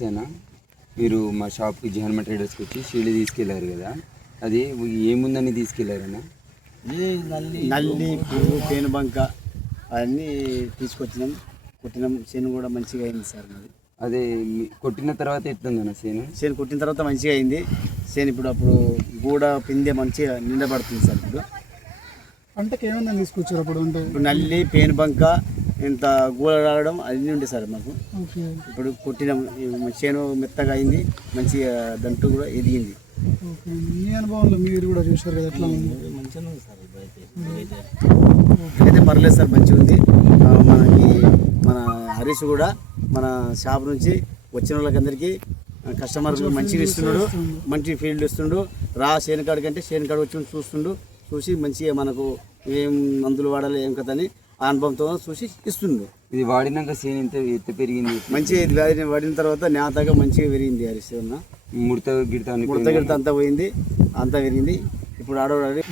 నమస్తేనా. మీరు మా షాప్కి జహన్మ ట్రేడర్స్కి వచ్చి షీల్డ్ తీసుకెళ్ళారు కదా, అది ఏముందని తీసుకెళ్ళారన్నా? నల్లి పువ్వు పేనుబంక అవన్నీ తీసుకొచ్చినాం, కొట్టినాం. చేను కూడా మంచిగా అయింది సార్ మాది. అదే కొట్టిన తర్వాత ఎట్లుందన్న చేను కొట్టిన తర్వాత మంచిగా అయింది చేను. అప్పుడు గూడ పిందె మంచిగా నిండబడుతుంది సార్. పంటకి ఏమైందని తీసుకొచ్చారు అప్పుడు? అంటే ఇప్పుడు నల్లి పేనుబంక ఇంత గూడ రావడం అన్నీ ఉండే సార్ మాకు. ఇప్పుడు కొట్టినాం, చేను మెత్తగా అయింది, మంచిగా దంటు కూడా ఎదిగింది. మీ అనుభవంలో మీరు కూడా చూసారు కదా, ఎట్లా ఉంది? అయితే పర్లేదు సార్, మంచిగా ఉంది. మన హరీష్ కూడా మన షాప్ నుంచి వచ్చిన వాళ్ళకందరికీ కస్టమర్లు మంచిగా ఇస్తున్నాడు, మంచి ఫీల్డ్ ఇస్తుండు. చేను కాడ కంటే చేను కాడ వచ్చి చూసి మంచిగా మనకు ఏం మందులు వాడాలి ఏం కథ అని ఆ అనుభవంతో చూసి ఇస్తుండు. ఇది వాడినాక చేను ఎంత పెరిగింది? మంచిగా ఇది వాడిన తర్వాత నేతగా మంచిగా పెరిగింది హరీష్. ముడత గిడత అంతా పోయింది, అంతా పెరిగింది. ఇప్పుడు ఆడవాడి